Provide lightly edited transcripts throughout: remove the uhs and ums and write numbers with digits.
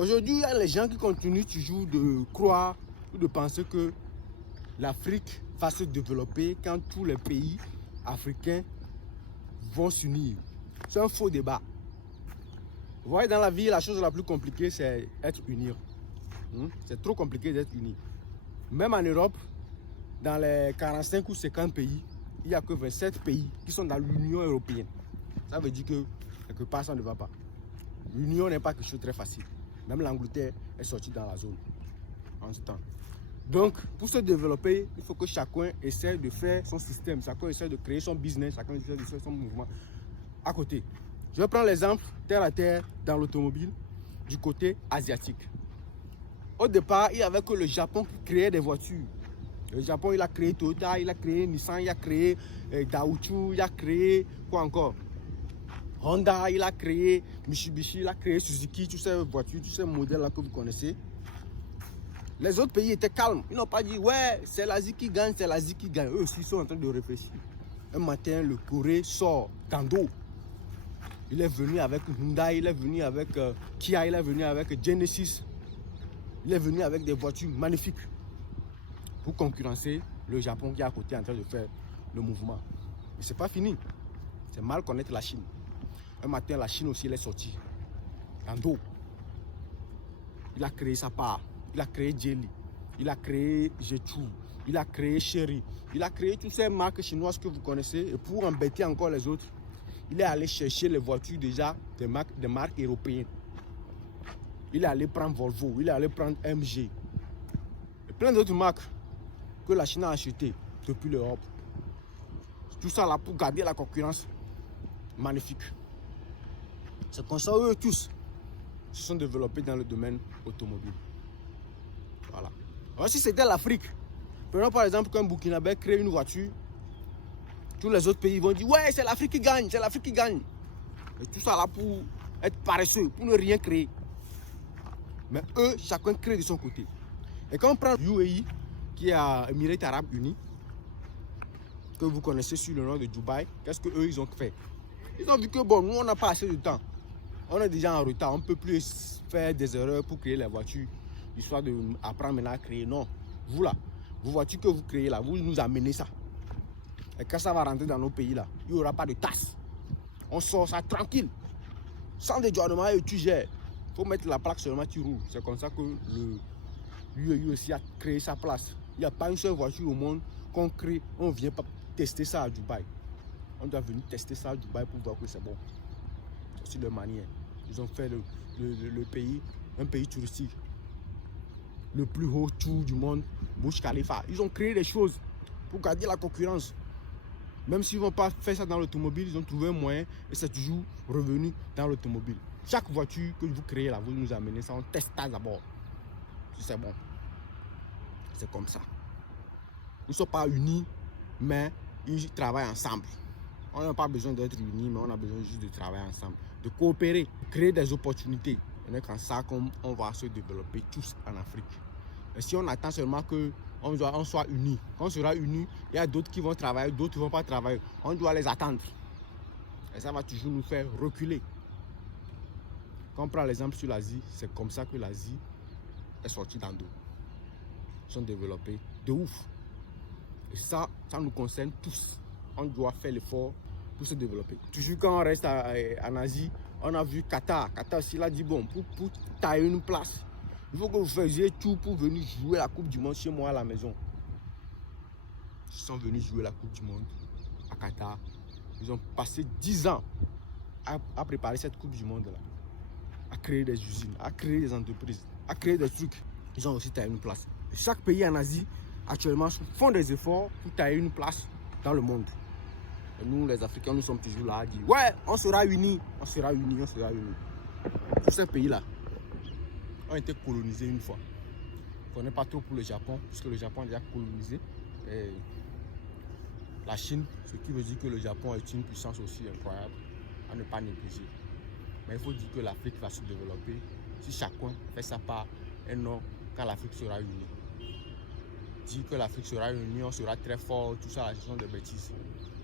Aujourd'hui, il y a les gens qui continuent toujours de croire ou de penser que l'Afrique va se développer quand tous les pays africains vont s'unir. C'est un faux débat. Vous voyez, dans la vie, la chose la plus compliquée, c'est être uni. C'est trop compliqué d'être uni. Même en Europe, dans les 45 ou 50 pays, il n'y a que 27 pays qui sont dans l'Union européenne. Ça veut dire que quelque part, ça ne va pas. L'union n'est pas quelque chose de très facile. Même l'Angleterre est sortie dans la zone en ce temps. Donc, pour se développer, il faut que chacun essaie de faire son système, chacun essaie de créer son business, chacun essaie de faire son mouvement à côté. Je vais prendre l'exemple terre à terre dans l'automobile du côté asiatique. Au départ, il n'y avait que le Japon qui créait des voitures. Le Japon, il a créé Toyota, il a créé Nissan, il a créé Daewoo, il a créé quoi encore? Honda, il a créé Mitsubishi, il a créé Suzuki, toutes ces voitures, tous ces modèles-là que vous connaissez. Les autres pays étaient calmes. Ils n'ont pas dit, ouais, c'est l'Asie qui gagne, c'est l'Asie qui gagne. Eux aussi sont en train de réfléchir. Un matin, le Corée sort d'Ando. Il est venu avec Hyundai, il est venu avec Kia, il est venu avec Genesis. Il est venu avec des voitures magnifiques pour concurrencer le Japon qui est à côté en train de faire le mouvement. Mais ce n'est pas fini. C'est mal connaître la Chine. Un matin, la Chine aussi, elle est sortie. Ando. Il a créé sa part. Il a créé Jelly. Il a créé Jetou. Il a créé Chery. Il a créé toutes ces marques chinoises que vous connaissez. Et pour embêter encore les autres, il est allé chercher les voitures déjà des marques européennes. Il est allé prendre Volvo. Il est allé prendre MG. Et plein d'autres marques que la Chine a achetées depuis l'Europe. Tout ça là pour garder la concurrence. Magnifique. C'est comme ça eux tous se sont développés dans le domaine automobile. Voilà. Alors si c'était l'Afrique, prenons par exemple qu'un Burkinabé crée une voiture, tous les autres pays vont dire ouais c'est l'Afrique qui gagne, c'est l'Afrique qui gagne. Et tout ça là pour être paresseux, pour ne rien créer. Mais eux, chacun crée de son côté. Et quand on prend l'UAE, qui est à Émirats Arabes Unis, que vous connaissez sur le nom de Dubaï, qu'est-ce qu'eux ils ont fait? Ils ont vu que bon, nous on n'a pas assez de temps. On est déjà en retard, on ne peut plus faire des erreurs pour créer les voitures, histoire d'apprendre maintenant à créer. Non, vous là, vos voitures que vous créez là, vous nous amenez ça. Et quand ça va rentrer dans nos pays là, il n'y aura pas de tasse. On sort ça tranquille, sans dédouanement et tu gères. Il faut mettre la plaque seulement, tu roules. C'est comme ça que l'UAE aussi a créé sa place. Il n'y a pas une seule voiture au monde qu'on crée, on ne vient pas tester ça à Dubaï. On doit venir tester ça à Dubaï pour voir que c'est bon. C'est aussi leur manière. Ils ont fait le pays, un pays touristique, le plus haut tour du monde, Burj Khalifa. Ils ont créé des choses pour garder la concurrence. Même s'ils ne vont pas faire ça dans l'automobile, ils ont trouvé un moyen et c'est toujours revenu dans l'automobile. Chaque voiture que vous créez là, vous nous amenez ça, on teste ça d'abord. Si c'est bon. C'est comme ça. Ils ne sont pas unis, mais ils travaillent ensemble. On n'a pas besoin d'être unis, mais on a besoin juste de travailler ensemble, de coopérer, créer des opportunités. Et comme ça qu'on va se développer tous en Afrique. Et si on attend seulement qu'on soit unis, quand on sera unis, il y a d'autres qui vont travailler, d'autres ne vont pas travailler. On doit les attendre. Et ça va toujours nous faire reculer. Quand on prend l'exemple sur l'Asie, c'est comme ça que l'Asie est sortie d'Ando. Ils sont développés de ouf. Et ça nous concerne tous. On doit faire l'effort pour se développer. Toujours quand on reste en Asie, on a vu Qatar. Qatar aussi, il a dit bon, pour tailler une place, il faut que vous fassiez tout pour venir jouer la Coupe du Monde chez moi à la maison. Ils sont venus jouer la Coupe du Monde à Qatar. Ils ont passé 10 ans à préparer cette Coupe du Monde là, à créer des usines, à créer des entreprises, à créer des trucs. Ils ont aussi taillé une place. Et chaque pays en Asie actuellement font des efforts pour tailler une place dans le monde. Et nous, les Africains, nous sommes toujours là à dire ouais, on sera unis, on sera unis, on sera unis. Tous ces pays-là ont été colonisés une fois. On n'est pas trop pour le Japon, puisque le Japon a déjà colonisé. Et la Chine, ce qui veut dire que le Japon est une puissance aussi incroyable à ne pas négliger. Mais il faut dire que l'Afrique va se développer si chacun fait sa part et non quand l'Afrique sera unie. Dire que l'Afrique sera unie, on sera très fort, tout ça, ce sont des bêtises.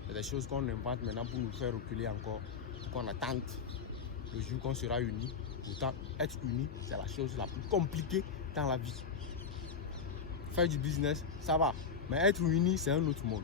C'est des choses qu'on invente maintenant pour nous faire reculer encore, pour qu'on attende le jour qu'on sera unis. Pourtant, être uni, c'est la chose la plus compliquée dans la vie. Faire du business, ça va. Mais être uni, c'est un autre monde.